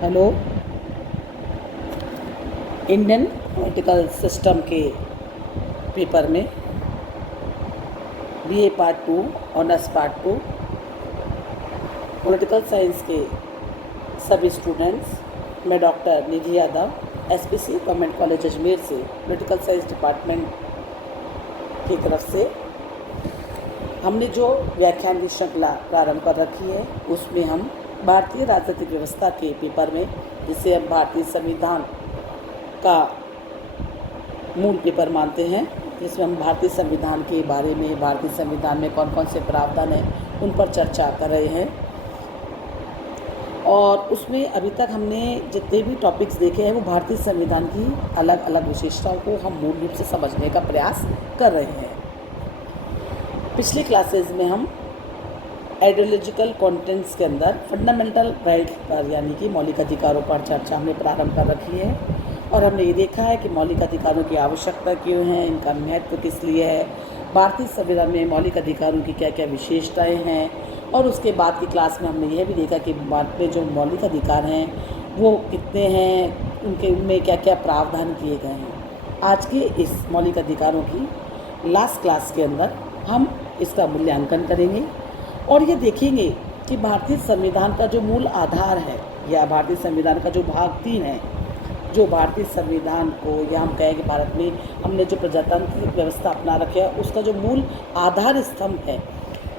Hello. Indian political system के paper में BA part 2 honours part 2 political science के सभी स्टूडेंट्स, मैं doctor Nidhi Yadav SPC government college Ajmer से पॉलिटिकल साइंस डिपार्टमेंट की तरफ से हमने जो व्याख्यान की श्रृंखला प्रारंभ कर रखी है उसमें हम भारतीय राजनीतिक व्यवस्था के पेपर में, जिसे हम भारतीय संविधान का मूल पेपर मानते हैं, जिसमें हम भारतीय संविधान के बारे में, भारतीय संविधान में कौन कौन से प्रावधान हैं उन पर चर्चा कर रहे हैं। और उसमें अभी तक हमने जितने भी टॉपिक्स देखे हैं वो भारतीय संविधान की अलग अलग विशेषताओं को हम मूल रूप से समझने का प्रयास कर रहे हैं। पिछली क्लासेस में हम आइडियोलॉजिकल कंटेंट्स के अंदर फंडामेंटल राइट पर, यानी कि मौलिक अधिकारों पर चर्चा हमने प्रारंभ कर रखी है और हमने ये देखा है कि मौलिक अधिकारों की आवश्यकता क्यों है, इनका महत्व किस लिए है, भारतीय संविधान में मौलिक अधिकारों की क्या क्या विशेषताएं हैं। और उसके बाद की क्लास में हमने यह भी देखा कि भारत में जो मौलिक अधिकार हैं वो कितने हैं, उनमें क्या क्या प्रावधान किए गए हैं। आज के इस मौलिक अधिकारों की लास्ट क्लास के अंदर हम इसका मूल्यांकन करेंगे और ये देखेंगे कि भारतीय संविधान का जो मूल आधार है या भारतीय संविधान का जो भाग 3 है, जो भारतीय संविधान को, या हम कहें कि भारत में हमने जो प्रजातांत्रिक व्यवस्था अपना रखी है उसका जो मूल आधार स्तंभ है,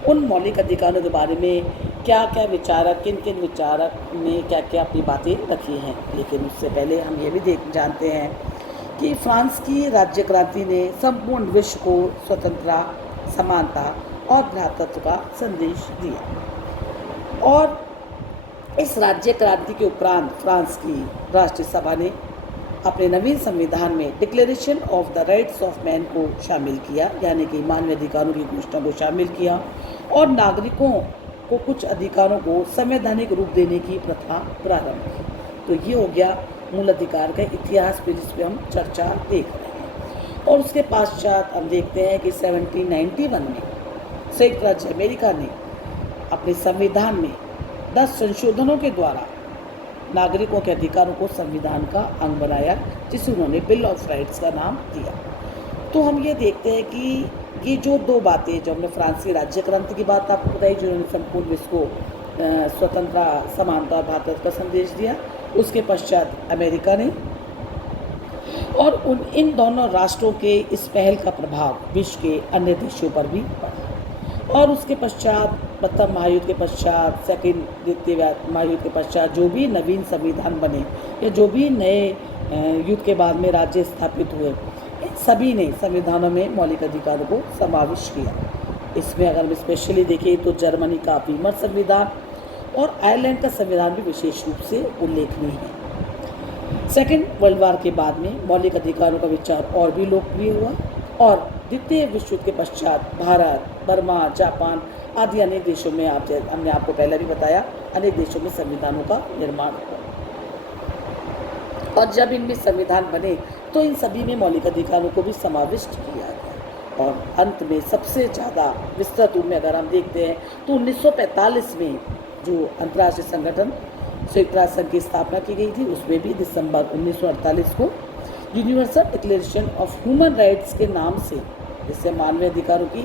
उन मौलिक अधिकारों के बारे में क्या क्या विचारक, किन किन विचारक ने क्या क्या अपनी बातें रखी हैं। लेकिन उससे पहले हम ये भी जानते हैं कि फ्रांस की राज्य क्रांति ने संपूर्ण विश्व को स्वतंत्रता, समानता और भ्रातृत्व का संदेश दिया। और इस राज्य क्रांति के उपरांत फ्रांस की राष्ट्रीय सभा ने अपने नवीन संविधान में declaration of the rights of man को शामिल किया, यानी कि मानवीय अधिकारों की घोषणा को शामिल किया और नागरिकों को कुछ अधिकारों को संवैधानिक रूप देने की प्रथा प्रारंभ की। तो ये हो गया मूल अधिकार का इतिहास पे, जिस पे हम चर्चा देख रहे हैं। और उसके पश्चात हम देखते हैं कि 1791 में संयुक्त राज्य अमेरिका ने अपने संविधान में 10 संशोधनों के द्वारा नागरिकों के अधिकारों को संविधान का अंग बनाया, जिसे उन्होंने बिल ऑफ राइट्स का नाम दिया। तो हम ये देखते हैं कि ये जो दो बातें, जो हमने फ्रांस की राज्य क्रांति की बात आपको बताई, जिन्होंने संपूर्ण विश्व को स्वतंत्रता, समानता और भ्रातृत्व का संदेश दिया, उसके पश्चात अमेरिका ने, और इन दोनों राष्ट्रों के इस पहल का प्रभाव विश्व के अन्य देशों पर भी पड़ा। और उसके पश्चात प्रथम महायुद्ध के पश्चात, द्वितीय महायुद्ध के पश्चात जो भी नवीन संविधान बने या जो भी नए युद्ध के बाद में राज्य स्थापित हुए, सभी ने संविधानों में मौलिक अधिकारों को समाविष्ट किया। इसमें अगर हम स्पेशली देखें तो जर्मनी का वीमर संविधान और आयरलैंड का संविधान भी विशेष रूप से उल्लेखनीय है। सेकेंड वर्ल्ड वॉर के बाद में मौलिक अधिकारों का विचार और भी लोकप्रिय हुआ और द्वितीय विश्व युद्ध के पश्चात भारत, बर्मा, जापान आदि अनेक देशों में, हमने आपको पहले भी बताया, अनेक देशों में संविधानों का निर्माण हुआ। और जब इनमें संविधान बने तो इन सभी में मौलिक अधिकारों को भी समाविष्ट किया गया। और अंत में सबसे ज़्यादा विस्तृत रूप में अगर हम देखते हैं तो 1945 में जो अंतर्राष्ट्रीय संगठन संयुक्त राष्ट्र संघ की स्थापना की गई थी, उसमें भी दिसंबर 1948 को universal declaration of human rights के नाम से, जिसे मानवीय अधिकारों की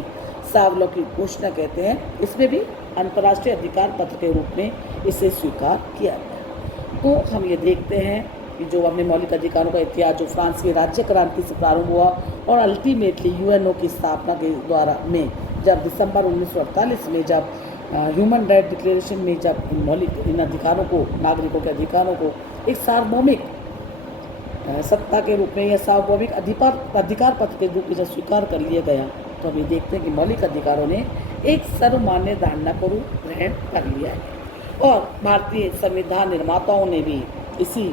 सार्वलौकिक घोषणा कहते हैं, इसमें भी अंतर्राष्ट्रीय अधिकार पत्र के रूप में इसे स्वीकार किया गया। तो हम ये देखते हैं कि जो हमने मौलिक अधिकारों का इतिहास, जो फ्रांस की राज्य क्रांति से प्रारंभ हुआ और अल्टीमेटली यूएनओ की स्थापना के द्वारा में, जब दिसंबर 1948 में जब ह्यूमन राइट डिक्लेरेशन में जब इन अधिकारों को, नागरिकों के अधिकारों को एक सार्वभौमिक सत्ता के रूप में या सार्वभौमिक अधिकार पत्र के रूप में जब स्वीकार कर लिया गया, तो हम ये देखते हैं कि मौलिक अधिकारों ने एक सर्वमान्य धारणा को ग्रहण कर लिया है। और भारतीय संविधान निर्माताओं ने भी इसी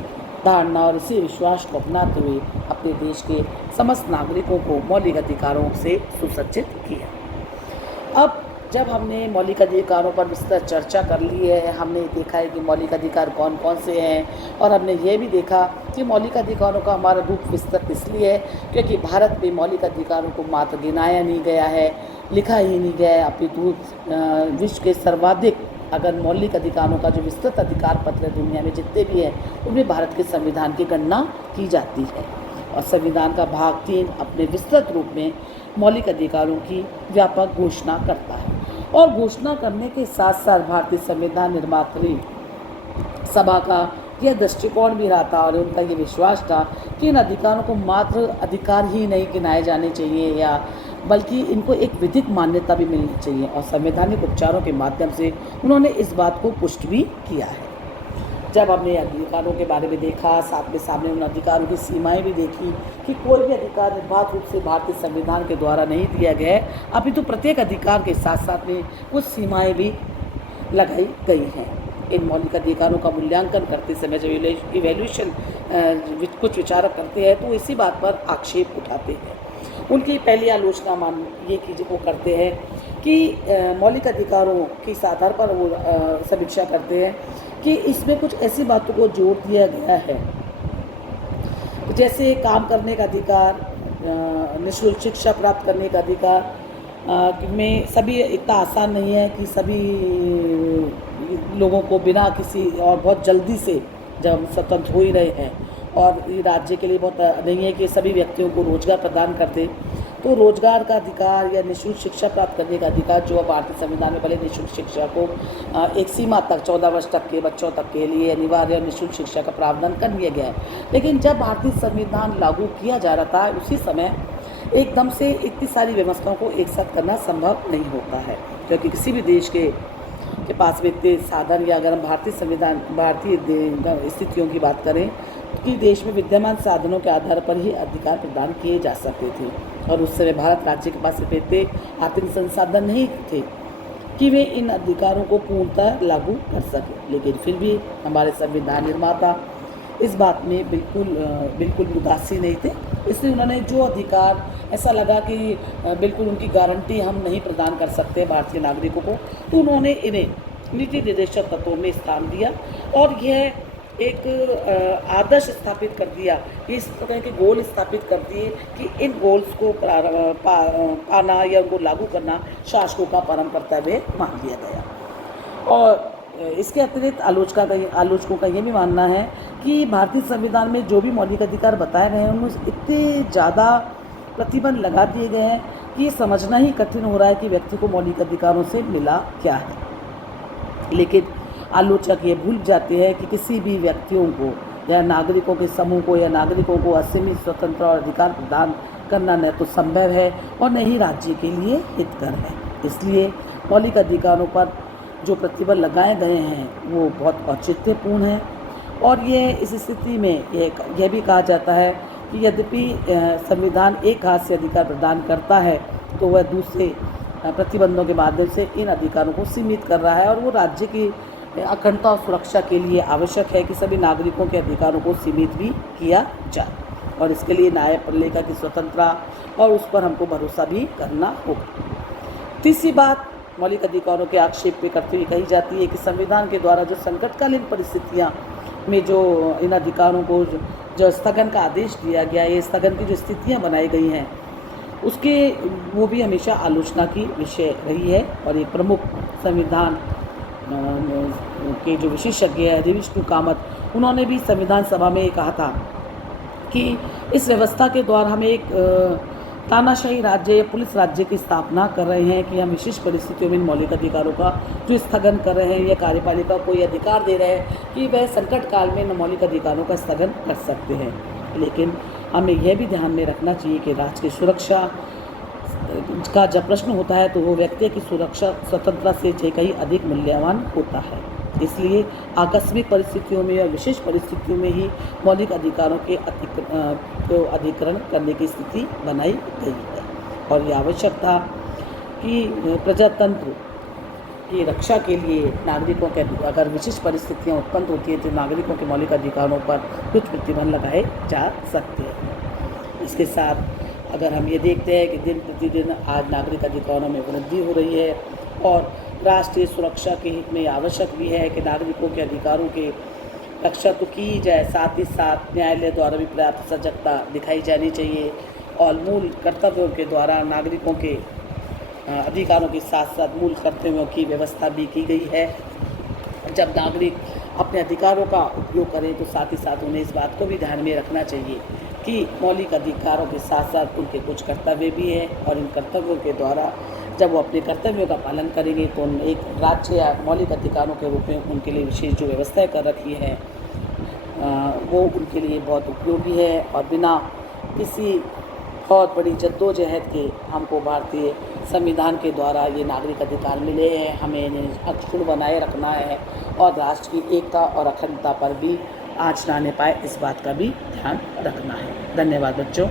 धारणा और इसी विश्वास को अपनाते हुए अपने देश के समस्त नागरिकों को मौलिक अधिकारों से सुसज्जित किया। अब जब हमने मौलिक अधिकारों पर विस्तृत चर्चा कर ली है, हमने देखा है कि मौलिक अधिकार कौन कौन से हैं, और हमने ये भी देखा कि मौलिक अधिकारों का हमारा रूप विस्तृत इसलिए है क्योंकि भारत में मौलिक अधिकारों को मात्र गिनाया नहीं गया है, लिखा ही नहीं गया है, अपितु विश्व के सर्वाधिक अगर मौलिक अधिकारों का जो विस्तृत अधिकार पत्र है दुनिया में जितने भी हैं उनमें भारत के संविधान की गणना की जाती है। और संविधान का भाग 3 अपने विस्तृत रूप में मौलिक अधिकारों की व्यापक घोषणा करता है। और घोषणा करने के साथ साथ भारतीय संविधान निर्मात्री सभा का यह दृष्टिकोण भी रहा था और उनका ये विश्वास था कि इन अधिकारों को मात्र अधिकार ही नहीं गिनाए जाने चाहिए या बल्कि इनको एक विधिक मान्यता भी मिलनी चाहिए। और संवैधानिक उपचारों के माध्यम से उन्होंने इस बात को पुष्ट भी किया है। जब हमने अधिकारों के बारे में देखा, साथ में सामने उन अधिकारों की सीमाएं भी देखी कि कोई भी अधिकार निर्बाध रूप से भारतीय संविधान के द्वारा नहीं दिया गया है, अपितु प्रत्येक अधिकार के साथ साथ में कुछ सीमाएं भी लगाई गई हैं। इन मौलिक अधिकारों का मूल्यांकन करते समय जब इवैल्यूएशन कुछ विचारक करते हैं तो इसी बात पर आक्षेप उठाते हैं। उनकी पहली आलोचना ये कीजिए वो करते हैं कि मौलिक अधिकारों के आधार पर वो समीक्षा करते हैं कि इसमें कुछ ऐसी बातों को जोड़ दिया गया है जैसे काम करने का अधिकार, निःशुल्क शिक्षा प्राप्त करने का अधिकार में सभी इतना आसान नहीं है कि सभी लोगों को बिना किसी और बहुत जल्दी से जब हम स्वतंत्र हो ही रहे हैं और ये राज्य के लिए बहुत नहीं है कि सभी व्यक्तियों को रोजगार प्रदान कर दे। तो रोजगार का अधिकार या निःशुल्क शिक्षा प्राप्त करने का अधिकार जो भारतीय संविधान में भले निःशुल्क शिक्षा को एक सीमा तक 14 वर्ष तक के बच्चों तक के लिए अनिवार्य निःशुल्क शिक्षा का प्रावधान कर दिया गया है, लेकिन जब भारतीय संविधान लागू किया जा रहा था उसी समय एकदम से इतनी सारी व्यवस्थाओं को एक साथ करना संभव नहीं होता है, क्योंकि किसी भी देश के पास में इतने साधन या अगर हम भारतीय स्थितियों की बात करें कि देश में विद्यमान साधनों के आधार पर ही अधिकार प्रदान किए जा सकते थे और उस समय भारत राज्य के पास इतने आर्थिक संसाधन नहीं थे कि वे इन अधिकारों को पूर्णतः लागू कर सके। लेकिन फिर भी हमारे संविधान निर्माता इस बात में बिल्कुल उदासीन नहीं थे, इसलिए उन्होंने जो अधिकार ऐसा लगा कि बिल्कुल उनकी गारंटी हम नहीं प्रदान कर सकते भारतीय नागरिकों को, तो उन्होंने इन्हें नीति निर्देशक तत्वों में स्थान दिया और यह एक आदर्श स्थापित कर दिया, इस तरह के गोल स्थापित कर दिए कि इन गोल्स को पाना या उनको लागू करना शासकों का परम कर्तव्य मान लिया गया। और इसके अतिरिक्त आलोचकों का ये भी मानना है कि भारतीय संविधान में जो भी मौलिक अधिकार बताए गए हैं उनमें इतने ज़्यादा प्रतिबंध लगा दिए गए हैं कि ये समझना ही कठिन हो रहा है कि व्यक्ति को मौलिक अधिकारों से मिला क्या है। लेकिन आलोचक ये भूल जाते हैं कि किसी भी व्यक्तियों को या नागरिकों के समूह को या नागरिकों को असीमित स्वतंत्रता और अधिकार प्रदान करना न तो संभव है और न ही राज्य के लिए हितकर है। इसलिए मौलिक अधिकारों पर जो प्रतिबंध लगाए गए हैं वो बहुत औचित्यपूर्ण है। और ये इस स्थिति में यह भी कहा जाता है कि यद्यपि संविधान एक हाथ से अधिकार प्रदान करता है तो वह दूसरे प्रतिबंधों के माध्यम से इन अधिकारों को सीमित कर रहा है और वो राज्य की अखंडता और सुरक्षा के लिए आवश्यक है कि सभी नागरिकों के अधिकारों को सीमित भी किया जाए और इसके लिए न्यायपालिका की स्वतंत्रता और उस पर हमको भरोसा भी करना होगा। तीसरी बात मौलिक अधिकारों के आक्षेप पे करते हुए कही जाती है कि संविधान के द्वारा जो संकटकालीन परिस्थितियाँ में जो इन अधिकारों को जो स्थगन का आदेश दिया गया, ये स्थगन की जो स्थितियाँ बनाई गई हैं उसके वो भी हमेशा आलोचना की विषय रही है। और एक प्रमुख संविधान के जो विशेषज्ञ है विष्णु कामत, उन्होंने भी संविधान सभा में कहा था कि इस व्यवस्था के द्वारा हम एक तानाशाही राज्य या पुलिस राज्य की स्थापना कर रहे हैं कि हम विशेष परिस्थितियों में मौलिक अधिकारों का जो स्थगन कर रहे हैं या कार्यपालिका को ये अधिकार दे रहे हैं कि वह संकट काल में मौलिक अधिकारों का स्थगन कर सकते हैं। लेकिन हमें यह भी ध्यान में रखना चाहिए कि राज्य की सुरक्षा का जब प्रश्न होता है तो वो व्यक्ति की सुरक्षा स्वतंत्रता से कहीं अधिक मूल्यवान होता है। इसलिए आकस्मिक परिस्थितियों में या विशेष परिस्थितियों में ही मौलिक अधिकारों के अधिकरण करने की स्थिति बनाई गई है। और ये आवश्यक था कि प्रजातंत्र की रक्षा के लिए नागरिकों के अगर विशेष परिस्थितियाँ उत्पन्न होती हैं तो नागरिकों के मौलिक अधिकारों पर कुछ प्रतिबंध लगाए जा सकते हैं। इसके साथ अगर हम ये देखते हैं कि दिन प्रतिदिन आज नागरिक अधिकारों में वृद्धि हो रही है और राष्ट्रीय सुरक्षा के हित में आवश्यक भी है कि नागरिकों के अधिकारों की रक्षा तो की जाए, साथ ही साथ न्यायालय द्वारा भी पर्याप्त सजगता दिखाई जानी चाहिए और मूल कर्तव्यों के द्वारा नागरिकों के अधिकारों के साथ साथ मूल कर्तव्यों की व्यवस्था भी की गई है। जब नागरिक अपने अधिकारों का उपयोग करें तो साथ ही साथ उन्हें इस बात को भी ध्यान में रखना चाहिए कि मौलिक अधिकारों के साथ साथ उनके कुछ कर्तव्य भी हैं, और इन कर्तव्यों के द्वारा जब वो अपने कर्तव्यों का पालन करेंगे तो एक राज्य या मौलिक अधिकारों के रूप में उनके लिए विशेष जो व्यवस्थाएं कर रखी है वो उनके लिए बहुत उपयोगी है। और बिना किसी बहुत बड़ी जद्दोजहद के हमको भारतीय संविधान के द्वारा ये नागरिक अधिकार मिले हैं। हमें इन्हें अक्षुण्ण बनाए रखना है और राष्ट्र की एकता और अखंडता पर भी आँच ना आने पाए, इस बात का भी ध्यान रखना है। धन्यवाद बच्चों।